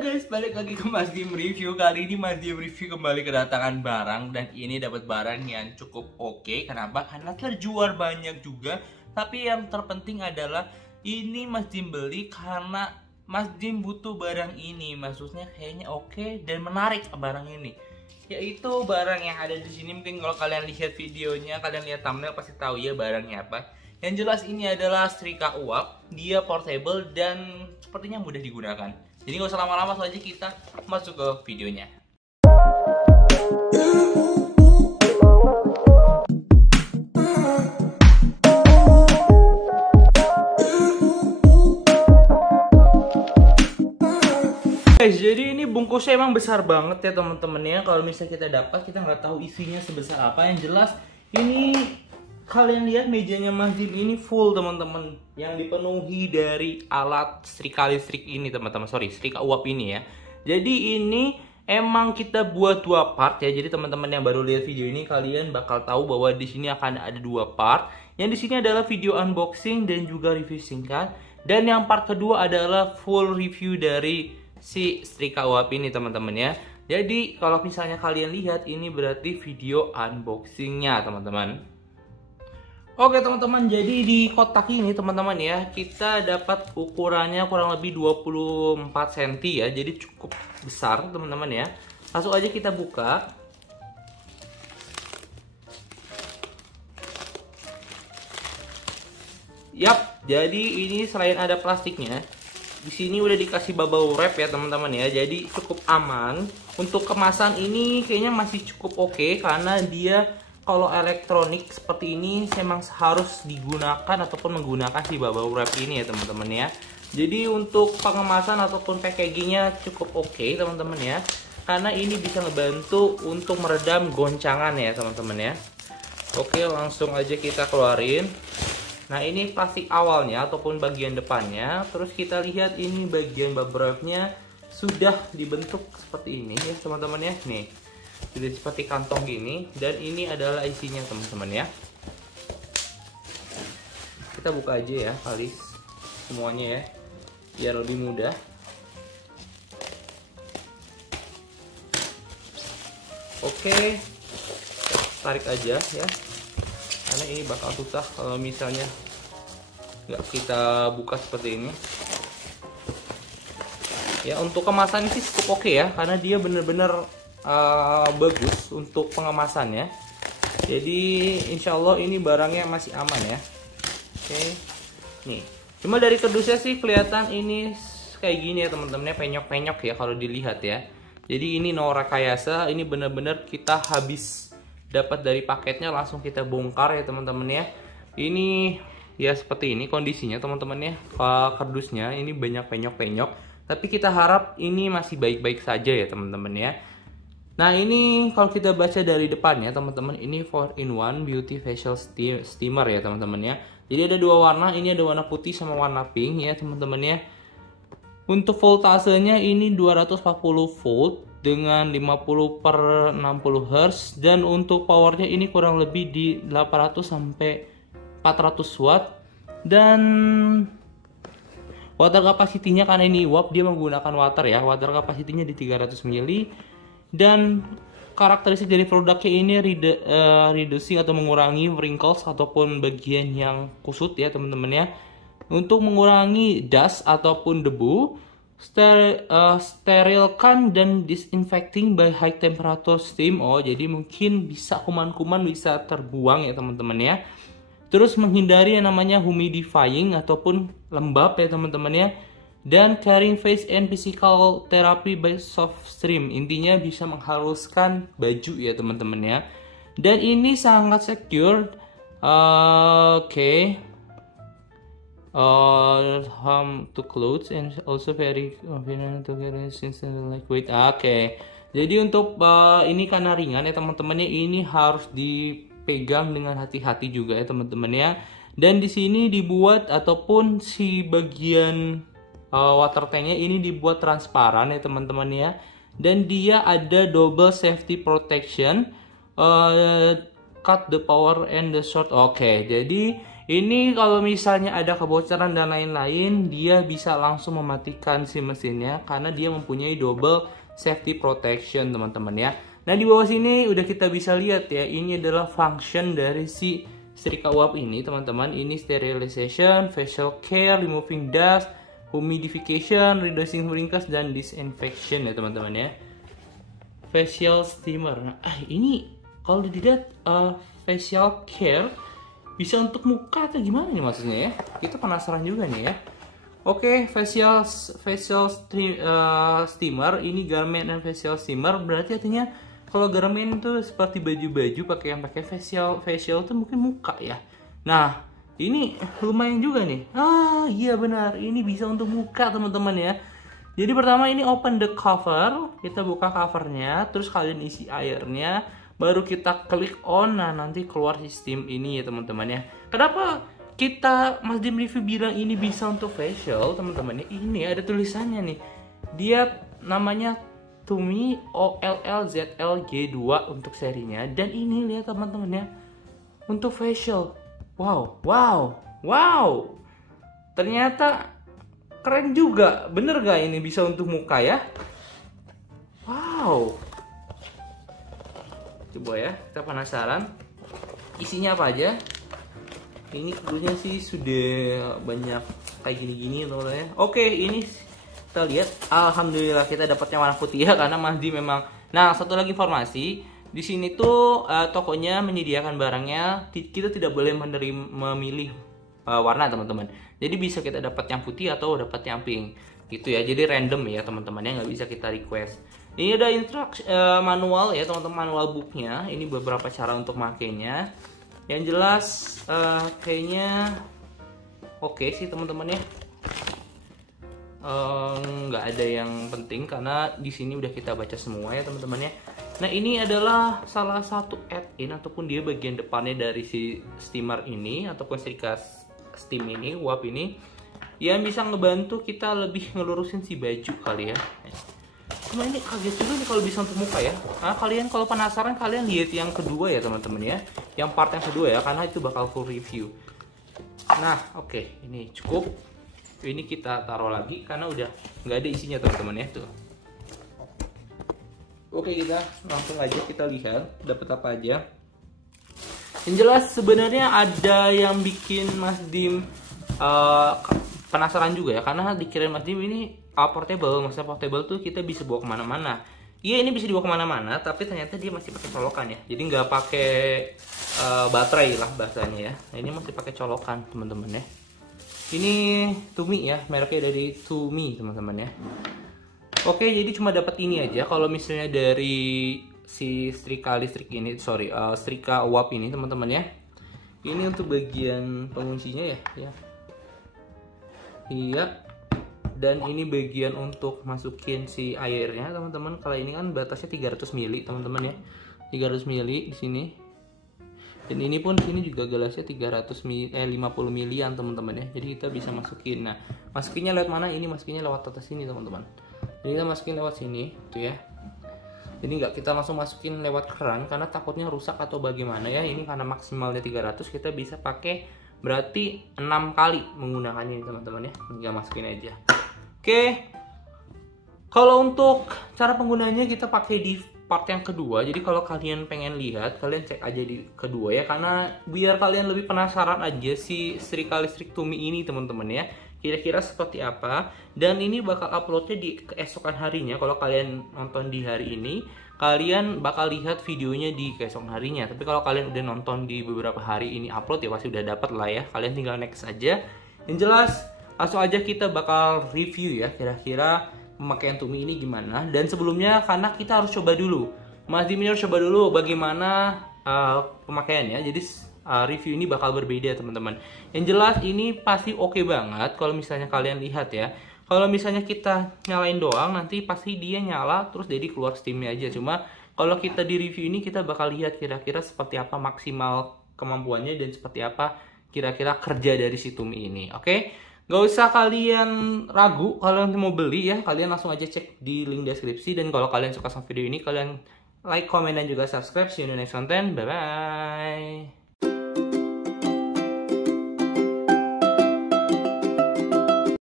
Halo guys, balik lagi ke Mas Dim Review. Kali ini Mas Dim Review kembali kedatangan barang. Dan ini dapat barang yang cukup oke. Kenapa? Karena terjual banyak juga. Tapi yang terpenting adalah ini Mas Dim beli karena Mas Dim butuh barang ini. Maksudnya kayaknya oke dan menarik barang ini. Yaitu barang yang ada di sini. Mungkin kalau kalian lihat videonya, kalian lihat thumbnail pasti tahu ya barangnya apa. Yang jelas ini adalah setrika uap. Dia portable dan sepertinya mudah digunakan. Jadi nggak usah lama-lama, langsung aja kita masuk ke videonya. Guys, jadi ini bungkusnya emang besar banget ya teman-teman ya. Kalau misalnya kita dapat, kita nggak tahu isinya sebesar apa. Yang jelas ini kalian lihat mejanya Mas Dim ini full teman-teman, yang dipenuhi dari alat setrika listrik ini teman-teman, setrika uap ini ya. Jadi ini emang kita buat dua part ya. Jadi teman-teman yang baru lihat video ini kalian bakal tahu bahwa di sini akan ada dua part. Yang di sini adalah video unboxing dan juga review singkat. Dan yang part kedua adalah full review dari si setrika uap ini teman-teman ya. Jadi kalau misalnya kalian lihat ini berarti video unboxingnya teman-teman. Oke teman-teman, jadi di kotak ini teman-teman ya, kita dapat ukurannya kurang lebih 24 cm ya. Jadi cukup besar teman-teman ya. Langsung aja kita buka. Yap, jadi ini selain ada plastiknya, di sini udah dikasih bubble wrap ya teman-teman ya. Jadi cukup aman. Untuk kemasan ini kayaknya masih cukup oke karena dia kalau elektronik seperti ini memang harus digunakan ataupun menggunakan si bubble wrap ini ya teman-teman ya. Jadi untuk pengemasan ataupun packagingnya cukup oke teman-teman ya, karena ini bisa ngebantu untuk meredam goncangan ya teman-teman ya. Oke, langsung aja kita keluarin. Nah ini plastik awalnya ataupun bagian depannya. Terus kita lihat ini bagian bubble wrapnya sudah dibentuk seperti ini ya teman-teman ya. Nih, jadi seperti kantong gini, dan ini adalah isinya teman-teman ya. Kita buka aja ya kali semuanya ya, biar lebih mudah. Oke, tarik aja ya, karena ini bakal susah kalau misalnya nggak kita buka seperti ini. Ya untuk kemasan sih cukup oke ya, karena dia bener-bener bagus untuk pengemasannya. Jadi insya Allah ini barangnya masih aman ya. Oke, nih cuma dari kardusnya sih kelihatan ini kayak gini ya teman-temannya, penyok-penyok ya kalau dilihat ya. Jadi ini no rekayasa, ini bener-bener kita habis dapat dari paketnya langsung kita bongkar ya teman-teman ya. Ini ya seperti ini kondisinya teman-teman ya. Kardusnya ini banyak penyok-penyok, tapi kita harap ini masih baik-baik saja ya teman-teman ya. Nah ini kalau kita baca dari depannya teman-teman, ini 4-in-1 Beauty Facial Steamer ya teman-teman ya. Jadi ada dua warna, ini ada warna putih sama warna pink ya teman-teman ya. Untuk voltasenya ini 240 volt dengan 50 per 60 Hz. Dan untuk powernya ini kurang lebih di 800 sampai 400 watt. Dan water capacity-nya karena ini uap, dia menggunakan water ya. Water capacity-nya di 300 ml. Dan karakteristik dari produknya ini reducing atau mengurangi wrinkles ataupun bagian yang kusut ya teman-teman ya. Untuk mengurangi dust ataupun debu, sterilkan dan disinfecting by high temperature steam. Oh, jadi mungkin bisa kuman-kuman bisa terbuang ya teman-teman ya. Terus menghindari yang namanya humidifying ataupun lembab ya teman-teman ya. Dan caring face and physical therapy by soft stream. Intinya bisa menghaluskan baju ya teman-teman ya. Dan ini sangat secure. Oke. Harm to clothes and also very convenient to carry since lightweight. Oke. Jadi untuk ini karena ringan ya teman-teman ya, ini harus dipegang dengan hati-hati juga ya teman-teman ya. Dan di sini dibuat ataupun si bagian water tanknya ini dibuat transparan ya teman-teman ya. Dan dia ada double safety protection, cut the power and the short. Oke, jadi Ini kalau misalnya ada kebocoran dan lain-lain, dia bisa langsung mematikan si mesinnya karena dia mempunyai double safety protection, teman-teman ya. Nah, di bawah sini udah kita bisa lihat ya, ini adalah function dari si setrika uap ini, teman-teman. Ini sterilization, facial care, removing dust, humidification, reducing wrinkles, dan disinfection ya, teman-teman ya. Facial steamer. Nah, ini kalau dilihat facial care bisa untuk muka atau gimana nih maksudnya ya? Kita penasaran juga nih ya. Oke, facial steamer, ini garment dan facial steamer berarti artinya kalau garment itu seperti baju-baju pakai facial tuh mungkin muka ya. Nah, ini lumayan juga nih. Ah, iya benar. Ini bisa untuk muka, teman-teman ya. Jadi pertama ini open the cover, kita buka covernya, terus kalian isi airnya, baru kita klik on. Nah, nanti keluar sistem ini ya, teman-teman ya. Kenapa kita Mas Dim review bilang ini bisa untuk facial, teman-teman ya? Ini ada tulisannya nih. Dia namanya Tumi OLLZLG2 untuk serinya, dan ini lihat teman-teman ya, untuk facial. Wow. Ternyata keren juga. Bener gak ini bisa untuk muka ya? Wow. Coba ya, kita penasaran isinya apa aja. Ini tentunya sih sudah banyak kayak gini-gini teman-teman ya. Oke, ini kita lihat. Alhamdulillah kita dapatnya warna putih ya, karena Mas Dim memang. Nah, satu lagi informasi, di sini tuh tokonya menyediakan barangnya, kita tidak boleh memilih warna, teman-teman. Jadi bisa kita dapat yang putih atau dapat yang pink gitu ya. Jadi random ya, teman-teman ya, nggak bisa kita request. Ini ada instruksi manual ya, teman-teman, manual booknya. Ini beberapa cara untuk makainya. Yang jelas kayaknya oke sih, teman-teman ya. Nggak ada yang penting karena di sini udah kita baca semua ya, teman-teman ya. Nah, ini adalah salah satu add-in ataupun dia bagian depannya dari si steamer ini ataupun setrika steam ini, uap ini, yang bisa ngebantu kita lebih ngelurusin si baju kali ya. Cuma ini kaget juga nih kalau bisa untuk muka ya. Nah, kalian kalau penasaran kalian lihat yang kedua ya, teman-teman ya. Yang part yang kedua ya, karena itu bakal full review. Nah, oke, ini cukup. Ini kita taruh lagi karena udah nggak ada isinya, teman-teman ya, tuh. Oke, kita langsung aja kita lihat dapat apa aja. Yang jelas sebenarnya ada yang bikin Mas Dim penasaran juga ya, karena dikirim Mas Dim ini portable. Maksudnya portable tuh kita bisa bawa kemana-mana. Iya, ini bisa dibawa kemana-mana, tapi ternyata dia masih pakai colokan ya. Jadi nggak pakai baterai lah bahasanya ya. Nah, ini masih pakai colokan, teman-teman ya. Ini Tumi ya, mereknya dari Tumi, teman-teman ya. Oke, jadi cuma dapat ini aja. Kalau misalnya dari si setrika listrik ini, setrika uap ini, teman-teman ya. Ini untuk bagian penguncinya ya. Iya. Dan ini bagian untuk masukin si airnya, teman-teman. Kalau ini kan batasnya 300 ml, teman-teman ya. 300 ml di sini. Dan ini pun di sini juga gelasnya 50 ml-an, teman-teman ya. Jadi kita bisa masukin. Nah, masukinnya lewat mana? Ini masukinnya lewat atas sini, teman-teman. Jadi kita masukin lewat sini, tuh ya. Jadi nggak kita langsung masukin lewat keran karena takutnya rusak atau bagaimana ya. Ini karena maksimalnya 300, kita bisa pakai berarti 6 kali menggunakannya, teman-teman ya. Tinggal masukin aja. Oke, kalau untuk cara penggunanya kita pakai di part yang kedua. Jadi kalau kalian pengen lihat, kalian cek aja di kedua ya, karena biar kalian lebih penasaran aja si setrika listrik Tumi ini, teman-teman ya, kira-kira seperti apa. Dan ini bakal uploadnya di keesokan harinya. Kalau kalian nonton di hari ini, kalian bakal lihat videonya di keesokan harinya. Tapi kalau kalian udah nonton di beberapa hari ini upload ya, pasti udah dapat lah ya. Kalian tinggal next aja. Yang jelas langsung aja kita bakal review ya, kira-kira pemakaian Tumi ini gimana. Dan sebelumnya, karena kita harus coba dulu, Mas Dim harus coba dulu bagaimana pemakaiannya. Jadi review ini bakal berbeda, teman-teman. Yang jelas ini pasti oke banget kalau misalnya kalian lihat ya. Kalau misalnya kita nyalain doang, nanti pasti dia nyala terus jadi keluar steamnya aja. Cuma kalau kita di review ini, kita bakal lihat kira-kira seperti apa maksimal kemampuannya dan seperti apa kira-kira kerja dari si Tumi ini. Oke? Gak usah kalian ragu kalau nanti mau beli ya, kalian langsung aja cek di link deskripsi. Dan kalau kalian suka sama video ini, kalian like, comment, dan juga subscribe. See you in the next content. Bye bye.